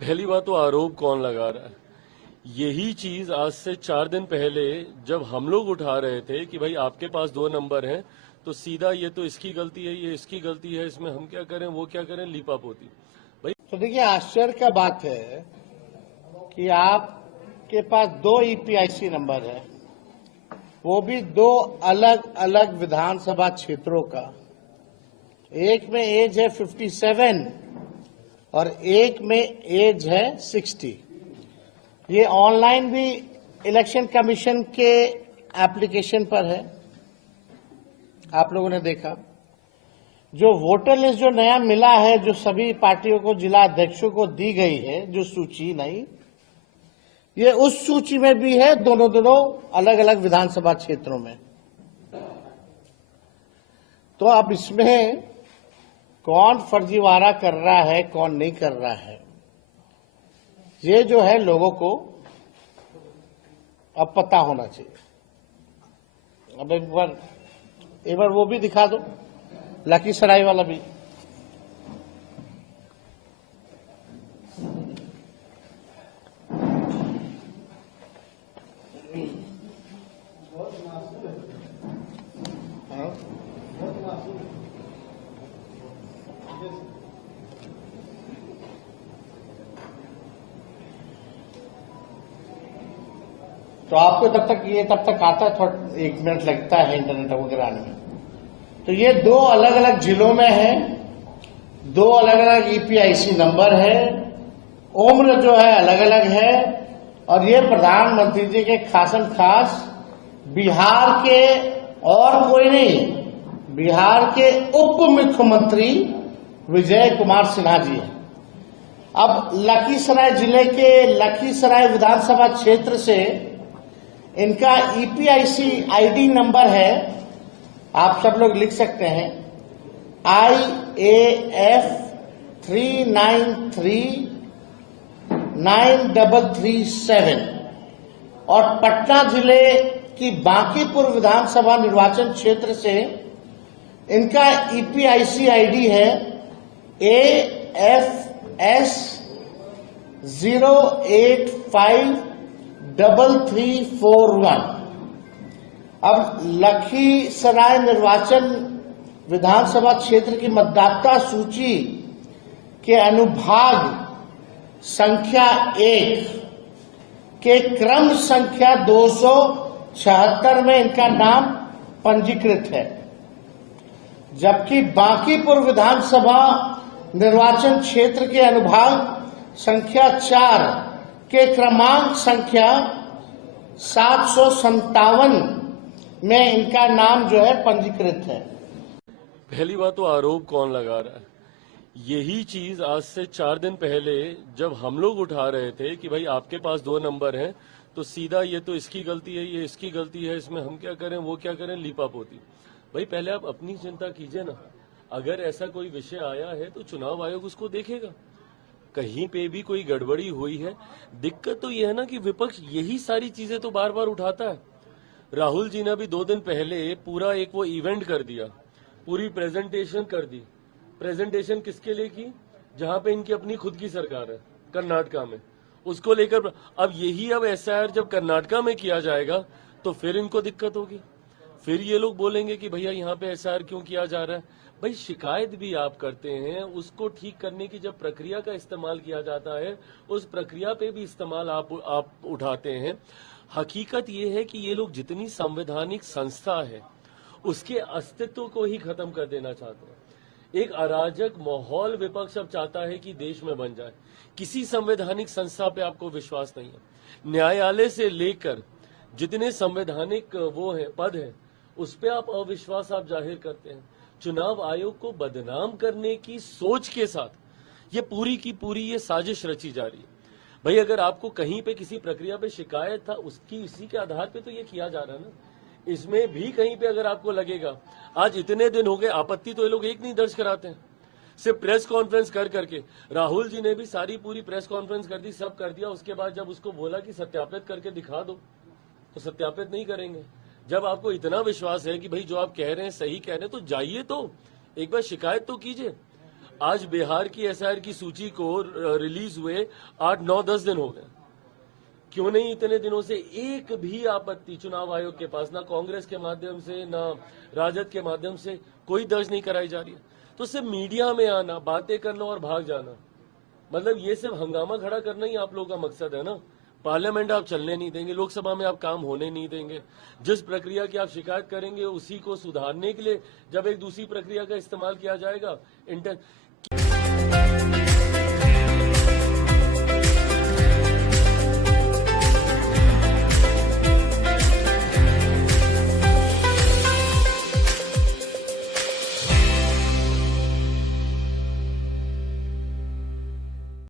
पहली बात तो आरोप कौन लगा रहा है। यही चीज आज से 4 दिन पहले जब हम लोग उठा रहे थे कि भाई आपके पास 2 नंबर हैं तो सीधा ये तो इसकी गलती है, ये इसकी गलती है, इसमें हम क्या करें वो क्या करें, लीपापोती। भाई तो देखिए, आश्चर्य का बात है कि आपके पास 2 ईपीआईसी नंबर है, वो भी 2 अलग अलग विधानसभा क्षेत्रों का। एक में एज है 57 और एक में एज है 60। ये ऑनलाइन भी इलेक्शन कमीशन के एप्लीकेशन पर है, आप लोगों ने देखा। जो वोटर लिस्ट जो नया मिला है, जो सभी पार्टियों को, जिला अध्यक्षों को दी गई है, जो सूची नहीं, ये उस सूची में भी है, दोनों अलग अलग विधानसभा क्षेत्रों में। तो अब इसमें कौन फर्जीवाड़ा कर रहा है, कौन नहीं कर रहा है, ये जो है लोगों को अब पता होना चाहिए। अब एक बार वो भी दिखा दो, लखीसराय वाला भी। तो आपको तब तक आता है, थोड़ा 1 मिनट लगता है इंटरनेट वगैरह आने में। तो ये 2 अलग अलग जिलों में है, 2 अलग अलग ईपीआईसी नंबर है, उम्र जो है अलग अलग है, और ये प्रधानमंत्री जी के खासम खास बिहार के और कोई नहीं, बिहार के उप मुख्यमंत्री विजय कुमार सिन्हा जी हैं। अब लखीसराय जिले के लखीसराय विधानसभा क्षेत्र से इनका ईपीआईसी आईडी नंबर है, आप सब लोग लिख सकते हैं, IAF 39393337। और पटना जिले की बांकीपुर विधानसभा निर्वाचन क्षेत्र से इनका ईपीआईसी आईडी है AFS 0853341। अब लखीसराय निर्वाचन विधानसभा क्षेत्र की मतदाता सूची के अनुभाग संख्या 1 के क्रम संख्या 276 में इनका नाम पंजीकृत है, जबकि बांकीपुर विधानसभा निर्वाचन क्षेत्र के अनुभाग संख्या 4 के क्रमांक संख्या 757 में इनका नाम जो है पंजीकृत है। पहली बात तो आरोप कौन लगा रहा है। यही चीज आज से 4 दिन पहले जब हम लोग उठा रहे थे कि भाई आपके पास 2 नंबर हैं तो सीधा ये तो इसकी गलती है, ये इसकी गलती है, इसमें हम क्या करें वो क्या करें, लीपापोती। भाई पहले आप अपनी चिंता कीजिए ना। अगर ऐसा कोई विषय आया है तो चुनाव आयोग उसको देखेगा, कहीं पे भी कोई गड़बड़ी हुई है। दिक्कत तो यह है ना कि विपक्ष यही सारी चीजें तो बार बार उठाता है। राहुल जी ने भी 2 दिन पहले पूरा एक वो इवेंट कर दिया, पूरी प्रेजेंटेशन कर दी। प्रेजेंटेशन किसके लिए की? जहां पे इनकी अपनी खुद की सरकार है, कर्नाटका में, उसको लेकर। अब यही अब एसआईआर जब कर्नाटका में किया जाएगा तो फिर इनको दिक्कत होगी, फिर ये लोग बोलेंगे कि भैया यहाँ पे एसआईआर क्यों किया जा रहा है। भाई शिकायत भी आप करते हैं, उसको ठीक करने की जब प्रक्रिया का इस्तेमाल किया जाता है, उस प्रक्रिया पे भी इस्तेमाल आप उठाते हैं। हकीकत ये है कि ये लोग जितनी संवैधानिक संस्था है उसके अस्तित्व को ही खत्म कर देना चाहते हैं। एक अराजक माहौल विपक्ष अब चाहता है कि देश में बन जाए। किसी संवैधानिक संस्था पे आपको विश्वास नहीं है। न्यायालय से लेकर जितने संवैधानिक वो है पद है, उस पे आप अविश्वास आप जाहिर करते हैं। चुनाव आयोग को बदनाम करने की सोच के साथ ये पूरी की पूरी ये साजिश रची जा रही है। भाई अगर आपको कहीं पे किसी प्रक्रिया पे शिकायत था, उसकी इसी के आधार पे तो ये किया जा रहा है ना। इसमें भी कहीं पे अगर आपको लगेगा, आज इतने दिन हो गए, आपत्ति तो ये लोग एक नहीं दर्ज कराते हैं, सिर्फ प्रेस कॉन्फ्रेंस कर करके। राहुल जी ने भी सारी पूरी प्रेस कॉन्फ्रेंस कर दी, सब कर दिया। उसके बाद जब उसको बोला कि सत्यापित करके दिखा दो, तो सत्यापित नहीं करेंगे। जब आपको इतना विश्वास है कि भाई जो आप कह रहे हैं सही कह रहे हैं, तो जाइए, तो एक बार शिकायत तो कीजिए। आज बिहार की एसआईआर की सूची को रिलीज हुए 8-9-10 दिन हो गए। क्यों नहीं इतने दिनों से एक भी आपत्ति चुनाव आयोग के पास, ना कांग्रेस के माध्यम से ना राजद के माध्यम से कोई दर्ज नहीं कराई जा रही है? तो सिर्फ मीडिया में आना, बातें करना और भाग जाना, मतलब ये सिर्फ हंगामा खड़ा करना ही आप लोगों का मकसद है ना। पार्लियामेंट आप चलने नहीं देंगे, लोकसभा में आप काम होने नहीं देंगे। जिस प्रक्रिया की आप शिकायत करेंगे उसी को सुधारने के लिए जब एक दूसरी प्रक्रिया का इस्तेमाल किया जाएगा,